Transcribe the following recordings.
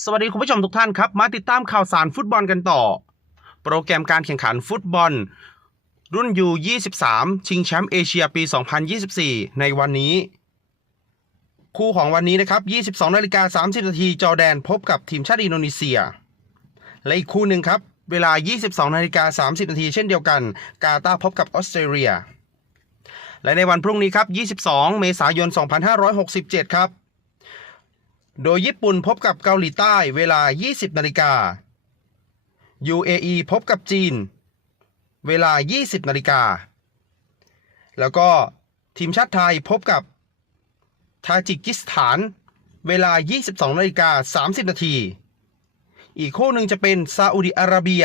สวัสดีคุณผู้ชมทุกท่านครับ มาติดตามข่าวสารฟุตบอลกันต่อ โปรแกรมการแข่งขันฟุตบอล รุ่นยู23 ชิงแชมป์เอเชียปี 2024 ในวันนี้ คู่ของวันนี้นะครับ 22นาฬิกา30นาทีจอแดนพบกับทีมชาติอินโดนีเซีย และอีกคู่หนึ่งครับ เวลา 22นาฬิกา30นาทีเช่นเดียวกัน กาตาร์พบกับออสเตรเลีย และในวันพรุ่งนี้ครับ 22 เมษายน 2567 ครับ โดยญี่ปุ่นพบกับเกาหลีใต้เวลา 20 นาฬิกา UAE พบกับจีน เวลา 20 นาฬิกา แล้วก็ทีมชาติไทยพบกับทาจิกิสถาน เวลา 22 นาฬิกา 30 นาที อีกคู่หนึ่งจะเป็นซาอุดิอาระเบีย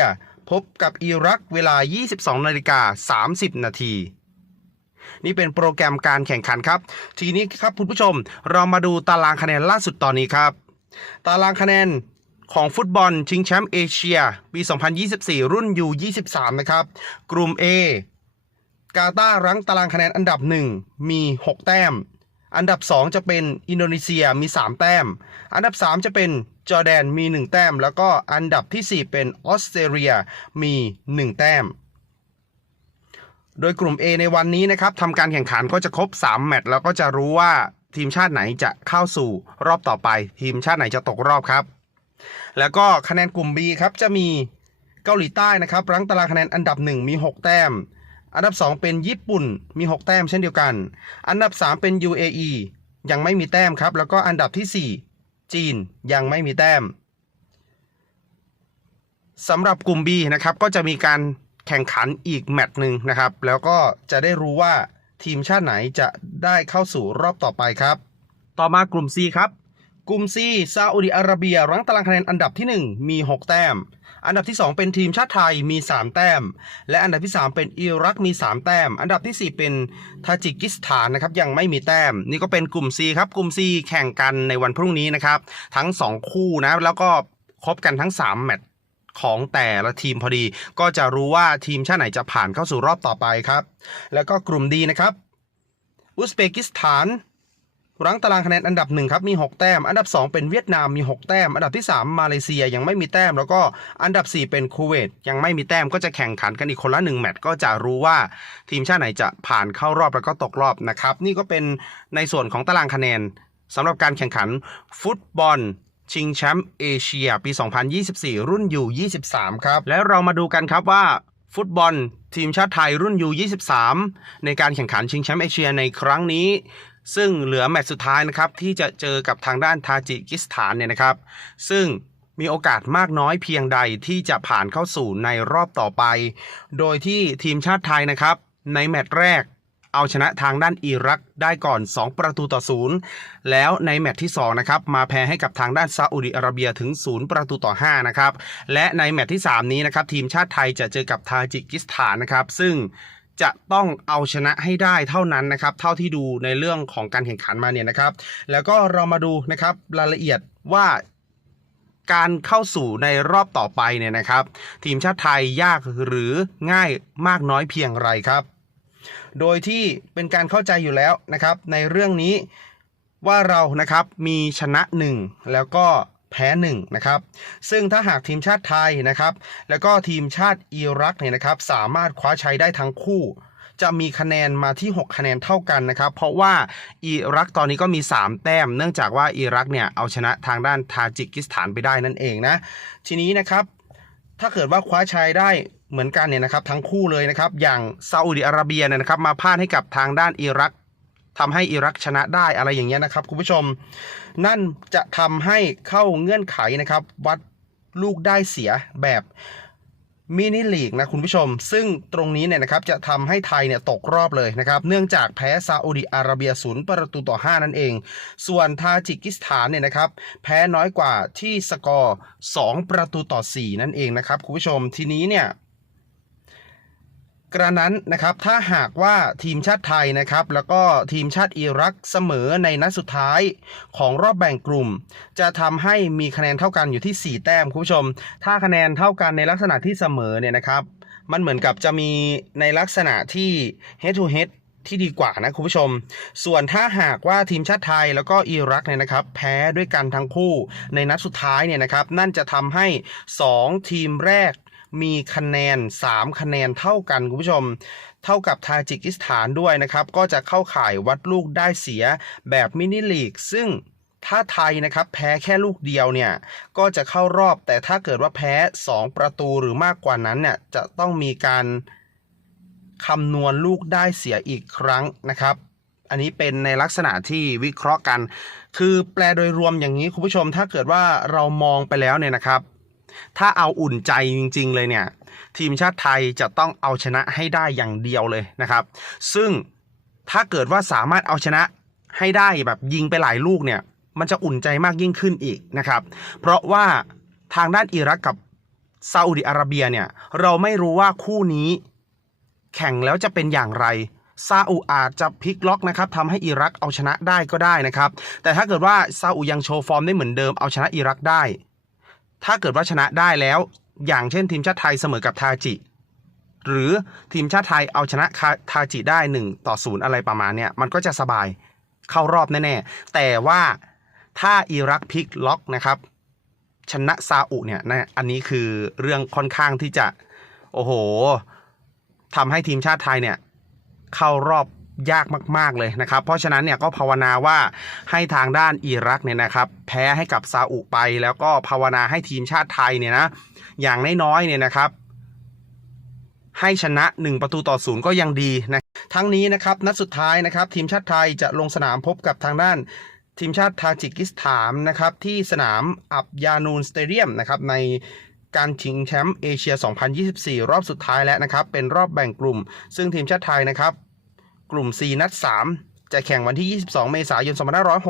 พบกับอิรักเวลา 22 นาฬิกา 30 นาที นี่เป็นโปรแกรมการแข่งขันครับ ทีนี้ครับคุณผู้ชม เรามาดูตารางคะแนนล่าสุดตอนนี้ครับ ตารางคะแนนของฟุตบอลชิงแชมป์เอเชีย ปี 2024 รุ่น U23 นะครับ กลุ่ม A กาตาร์รั้งตารางคะแนนอันดับ 1 มี 6 แต้ม อันดับ 2 จะเป็นอินโดนีเซียมี 3 แต้ม อันดับ 3 จะเป็นจอร์แดนมี 1 แต้ม แล้วก็อันดับทีสี่4 เป็นออสเตรเลียมี 1 แต้ม โดยกลุ่ม A ในวันนี้นะครับทำการแข่งขันก็จะครบ 3 แมตช์แล้วก็จะรู้ว่าทีมชาติไหนจะเข้าสู่รอบต่อไป ทีมชาติไหนจะตกรอบครับ แล้วก็คะแนนกลุ่ม B ครับจะมีเกาหลีใต้นะครับรั้งตารางคะแนนอันดับ 1 มี 6 แต้ม อันดับ 2 เป็นญี่ปุ่นมี 6 แต้มเช่นเดียวกัน อันดับ 3 เป็น UAE ยังไม่มีแต้มครับ แล้วก็อันดับทีสี่4 จีนยังไม่มีแต้มสำหรับกลุ่ม B นะครับก็จะมีการ แข่งขันอีกแมตช์หนึ่งนะครับ แล้วก็จะได้รู้ว่าทีมชาติไหนจะได้เข้าสู่รอบต่อไปครับ ต่อมากลุ่ม C ครับ กลุ่ม C ซาอุดิอาระเบียรั้งตารางคะแนนอันดับที่ 1 มี 6 แต้ม อันดับที่ 2 เป็นทีมชาติไทยมี 3 แต้ม และอันดับที่ 3 เป็นอิรักมี 3 แต้ม อันดับทีสี่4 เป็นทาจิกิสถานนะครับยังไม่มีแต้ม นี่ก็เป็นกลุ่ม C ครับกลุ่ม C แข่งกันในวันพรุ่งนี้นะครับทั้ง 2 คู่นะแล้วก็ครบกันทั้ง 3 แมตช์ ของแต่ละทีมพอดี ก็จะรู้ว่าทีมชาติไหนจะผ่านเข้าสู่รอบต่อไปครับ แล้วก็กลุ่มดีนะครับ อุซเบกิสถานรั้งตารางคะแนนอันดับหนึ่งครับมี 6 แต้ม อันดับ 2 เป็นเวียดนามมี 6 แต้ม อันดับที่ 3 มาเลเซียยังไม่มีแต้ม แล้วก็อันดับ 4 เป็นคูเวตยังไม่มีแต้มก็จะแข่งขันกันอีกคนละ1แมตช์ก็จะรู้ว่าทีมชาติไหนจะผ่านเข้ารอบแล้วก็ตกรอบนะครับ นี่ก็เป็นในส่วนของตารางคะแนนสำหรับการแข่งขันฟุตบอล ชิงแชมป์เอเชียปี 2024 รุ่นยู23 ครับ แล้วเรามาดูกันครับว่าฟุตบอลทีมชาติไทยรุ่นยู23 ในการแข่งขันชิงแชมป์เอเชียในครั้งนี้ ซึ่งเหลือแมตช์สุดท้ายนะครับ ที่จะเจอกับทางด้านทาจิกิสถานเนี่ยนะครับ ซึ่งมีโอกาสมากน้อยเพียงใดที่จะผ่านเข้าสู่ในรอบต่อไป โดยที่ทีมชาติไทยนะครับ ในแมตช์แรก เอาชนะทางด้านอิรักได้ก่อน 2 ประตูต่อศูนย์แล้วในแมตช์ที่2นะครับมาแพ้ให้กับทางด้านซาอุดิอาระเบียถึง 0 ประตูต่อ5นะครับและในแมตช์ที่ 3 นี้นะครับทีมชาติไทยจะเจอกับทาจิกิสถานนะครับ ซึ่งจะต้องเอาชนะให้ได้เท่านั้นนะครับ เท่าที่ดูในเรื่องของการแข่งขันมาเนี่ยนะครับ แล้วก็เรามาดูนะครับรายละเอียดว่าการเข้าสู่ในรอบต่อไปเนี่ยนะครับ ทีมชาติไทยยากหรือง่ายมากน้อยเพียงไรครับ โดยที่เป็นการเข้าใจอยู่แล้วนะครับ ในเรื่องนี้ว่าเรานะครับมีชนะ 1 แล้วก็แพ้1นะครับซึ่งถ้าหากทีมชาติไทยนะครับ แล้วก็ทีมชาติอิรักเนี่ยนะครับ สามารถคว้าชัยได้ทั้งคู่ จะมีคะแนนมาที่ 6 คะแนนเท่ากันนะครับ เพราะว่าอิรักตอนนี้ก็มี 3 แต้ม เนื่องจากว่าอิรักเนี่ยเอาชนะทางด้านทาจิกิสถานไปได้นั่นเองนะ ทีนี้นะครับ ถ้าเกิดว่าคว้าชัยได้ เหมือนกันเนี่ยนะครับทั้งคู่เลยนะครับอย่างซาอุดิอาระเบียเนี่ยนะครับมาพลาดให้กับทางด้านอิรักทำให้อิรักชนะได้อะไรอย่างเงี้ยนะครับคุณผู้ชม นั่นจะทำให้เข้าเงื่อนไขนะครับ วัดลูกได้เสียแบบมินิลีกนะคุณผู้ชม ซึ่งตรงนี้เนี่ยนะครับจะทำให้ไทยเนี่ยตกรอบเลยนะครับ เนื่องจากแพ้ซาอุดิอาระเบียศูนย์ประตูต่อ 5 นั่นเอง ส่วนทาจิกิสถานเนี่ยนะครับ แพ้น้อยกว่าที่สกอร์ 2 ประตูต่อ 4 นั่นเองนะครับคุณผู้ชมทีนี้เนี่ย กระนั้นนะครับถ้าหากว่าทีมชาติไทยนะครับแล้วก็ทีมชาติอิรักเสมอในนัดสุดท้ายของรอบแบ่งกลุ่ม จะทำให้มีคะแนนเท่ากันอยู่ที่ 4 แต้มคุณผู้ชม ถ้าคะแนนเท่ากันในลักษณะที่เสมอเนี่ยนะครับ มันเหมือนกับจะมีในลักษณะที่ head to head ที่ดีกว่านะคุณผู้ชม ส่วนถ้าหากว่าทีมชาติไทยแล้วก็อิรักเนี่ยนะครับ แพ้ด้วยกันทั้งคู่ในนัดสุดท้ายเนี่ยนะครับ นั่นจะทำให้ 2 ทีมแรก มีคะแนน 3 คะแนนเท่ากันคุณผู้ชม เท่ากับทาจิกิสถานด้วยนะครับ ก็จะเข้าข่ายวัดลูกได้เสียแบบมินิลีก ซึ่งถ้าไทยนะครับแพ้แค่ลูกเดียวเนี่ยก็จะเข้ารอบแต่ถ้าเกิดว่าแพ้ 2 ประตูหรือมากกว่านั้นเนี่ยจะต้องมีการคำนวณลูกได้เสียอีกครั้งนะครับ อันนี้เป็นในลักษณะที่วิเคราะห์กัน คือแปลโดยรวมอย่างนี้คุณผู้ชมถ้าเกิดว่าเรามองไปแล้วเนี่ยนะครับ ถ้าเอาอุ่นใจจริง ๆ เลยเนี่ย ทีมชาติไทยจะต้องเอาชนะให้ได้อย่างเดียวเลยนะครับ ซึ่งถ้าเกิดว่าสามารถเอาชนะให้ได้แบบยิงไปหลายลูกเนี่ย มันจะอุ่นใจมากยิ่งขึ้นอีกนะครับ เพราะว่าทางด้านอิรักกับซาอุดิอาระเบียเนี่ย เราไม่รู้ว่าคู่นี้แข่งแล้วจะเป็นอย่างไรซาอุอาจจะพลิกล็อกนะครับทำให้อิรักเอาชนะได้ก็ได้นะครับ แต่ถ้าเกิดว่าซาอุยังโชว์ฟอร์มได้เหมือนเดิมเอาชนะอิรักได้ ถ้าเกิดว่าชนะได้แล้ว อย่างเช่นทีมชาติไทยเสมอกับทาจิ หรือทีมชาติไทยเอาชนะทาจิได้1ต่อ0อะไรประมาณเนี้ยมันก็จะสบายเข้ารอบแน่ๆ แต่ว่าถ้าอิรักพลิกล็อกนะครับ ชนะซาอุเนี่ยนะอันนี้คือเรื่องค่อนข้างที่จะ โอ้โหทำให้ทีมชาติไทยเนี่ยเข้ารอบ ยากมาก ๆ เลยนะครับ เพราะฉะนั้นเนี่ยก็ภาวนาว่าให้ทางด้านอิรักเนี่ยนะครับแพ้ให้กับซาอุไป แล้วก็ภาวนาให้ทีมชาติไทยเนี่ยนะอย่างน้อยๆเนี่ยนะครับ ให้ชนะ 1 ประตูต่อศูนย์ก็ยังดีนะทั้งนี้นะครับนัดสุดท้ายนะครับ ทีมชาติไทยจะลงสนามพบกับทางด้านทีมชาติทาจิกิสถานนะครับที่สนามอับยานูนสเตเดียมนะครับในการชิงแชมป์เอเชีย 2024 รอบสุดท้ายแล้วนะครับ เป็นรอบแบ่งกลุ่ม ซึ่งทีมชาติไทยนะครับ กลุ่ม4นัด 3 จะแข่งวันที่ 22 เมษายน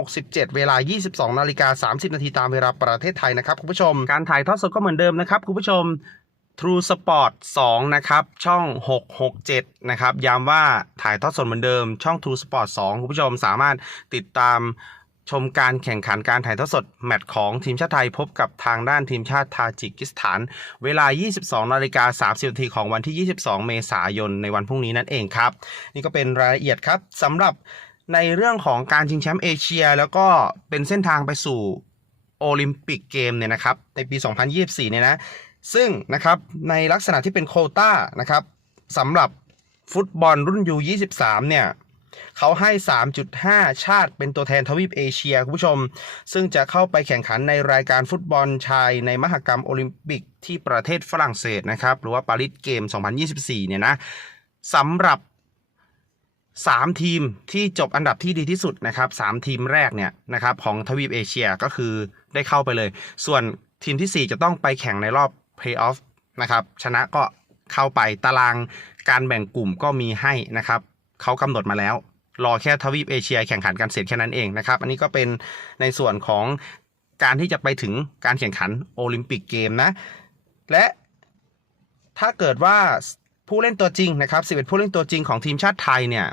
2567 เวลา 22 นาฬิกา 30 นาทีตามเวลาประเทศไทยนะครับคุณผู้ชม การถ่ายทอดสดก็เหมือนเดิมนะครับคุณผู้ชม True Sport 2 นะครับ ช่อง 667 นะครับ ย้ำว่าถ่ายทอดสดเหมือนเดิม ช่อง True Sport 2 คุณผู้ชมสามารถติดตาม ชมการแข่งขันการถ่ายทอดสด แมตช์ของทีมชาติไทยพบกับทางด้านทีมชาติทาจิกิสถาน เวลา 22นาฬิกา30นาทีของวันที่ 22 เมษายนในวันพรุ่งนี้นั่นเองครับ นี่ก็เป็นรายละเอียดครับสำหรับในเรื่องของการชิงแชมป์เอเชีย แล้วก็เป็นเส้นทางไปสู่โอลิมปิกเกมเนี่ยนะครับในปี 2024 เนี่ยนะ ซึ่งนะครับในลักษณะที่เป็นโคต้านะครับสำหรับฟุตบอลรุ่นยู23เนี่ย เขาให้ 3.5 ชาติเป็นตัวแทนทวีปเอเชียคุณผู้ชม ซึ่งจะเข้าไปแข่งขันในรายการฟุตบอลชายในมหกรรมโอลิมปิกที่ประเทศฝรั่งเศสนะครับ หรือว่าปารีสเกม 2024 เนี่ยนะสำหรับ 3 ทีมที่จบอันดับที่ดีที่สุดนะครับ3ทีมแรกเนี่ยนะครับของทวีปเอเชียก็คือได้เข้าไปเลย ส่วนทีมที่ 4 จะต้องไปแข่งในรอบเพลย์ออฟนะครับชนะก็เข้าไปตารางการแบ่งกลุ่มก็มีให้นะครับ เขากำหนดมาแล้ว รอแค่ทวีปเอเชียแข่งขันกันเสร็จแค่นั้นเองนะครับ อันนี้ก็เป็นในส่วนของการที่จะไปถึงการแข่งขันโอลิมปิกเกมนะ และถ้าเกิดว่าผู้เล่นตัวจริงนะครับ 11 ผู้เล่นตัวจริงของทีมชาติไทยเนี่ย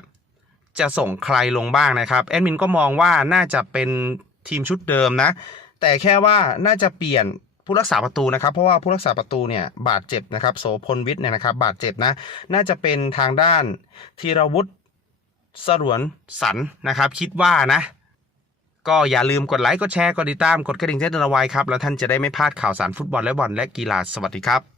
จะส่งใครลงบ้างนะครับแอดมินก็มองว่าน่าจะเป็นทีมชุดเดิมนะ แต่แค่ว่าน่าจะเปลี่ยน ผู้รักษาประตูนะครับ เพราะว่าผู้รักษาประตูเนี่ยบาดเจ็บนะครับ โสพลวิทย์เนี่ยนะครับ บาดเจ็บนะ น่าจะเป็นทางด้านธีรวุฒิสรวนสันนะครับ คิดว่านะ ก็อย่าลืมกดไลค์กดแชร์กดติดตามกดกระดิ่งแจ้งเตือนเอาไว้ครับ แล้วท่านจะได้ไม่พลาดข่าวสารฟุตบอลและบอลและกีฬาสวัสดีครับ